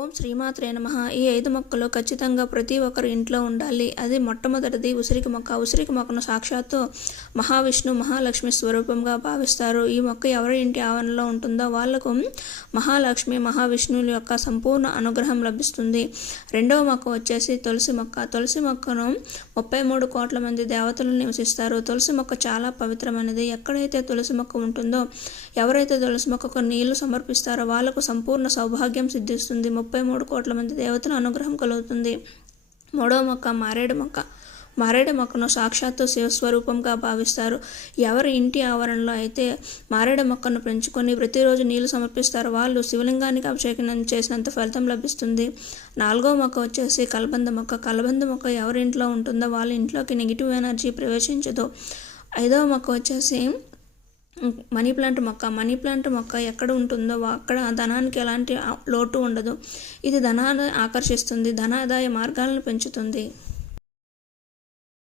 ఓం శ్రీమాత్రే నమః. ఈ 5 మొక్కలు ఖచ్చితంగా ప్రతి ఒక్కరి ఇంట్లో ఉండాలి. అది మొట్టమొదటిది ఉసిరికి మొక్క. ఉసిరికి మొక్కను సాక్షాత్తు మహావిష్ణు మహాలక్ష్మి స్వరూపంగా భావిస్తారు. ఈ మొక్క ఎవరి ఇంటి ఆవరణలో ఉంటుందో వాళ్లకు మహాలక్ష్మి మహావిష్ణువుల యొక్క సంపూర్ణ అనుగ్రహం లభిస్తుంది. రెండవ మొక్క వచ్చేసి తులసి మొక్క. తులసి మొక్కను 33 కోట్ల మంది దేవతలు నివసిస్తారు. తులసి మొక్క చాలా పవిత్రమైనది. ఎక్కడైతే తులసి మొక్క ఉంటుందో, ఎవరైతే తులసి మొక్కకు నీళ్లు సమర్పిస్తారో వాళ్లకు సంపూర్ణ సౌభాగ్యం సిద్ధిస్తుంది. 33 కోట్ల మంది దేవతల అనుగ్రహం కలుగుతుంది. మూడవ మొక్క మారేడు మొక్క. మారేడు మొక్కను సాక్షాత్తు శివస్వరూపంగా భావిస్తారు. ఎవరి ఇంటి ఆవరణలో అయితే మారేడు మొక్కను పెంచుకొని ప్రతిరోజు నీళ్లు సమర్పిస్తారో వాళ్ళు శివలింగానికి అభిషేకం చేసినంత ఫలితం లభిస్తుంది. నాలుగవ మొక్క వచ్చేసి కలబంద మొక్క. కలబంద మొక్క ఎవరి ఇంట్లో ఉంటుందో వాళ్ళ ఇంట్లోకి నెగిటివ్ ఎనర్జీ ప్రవేశించదు. ఐదవ మొక్క వచ్చేసి మనీ ప్లాంట్ మొక్క. మనీ ప్లాంట్ మొక్క ఎక్కడ ఉంటుందో అక్కడ ధనానికి ఎలాంటి లోటు ఉండదు. ఇది ధనాన్ని ఆకర్షిస్తుంది, ధనాదాయ మార్గాలను పెంచుతుంది.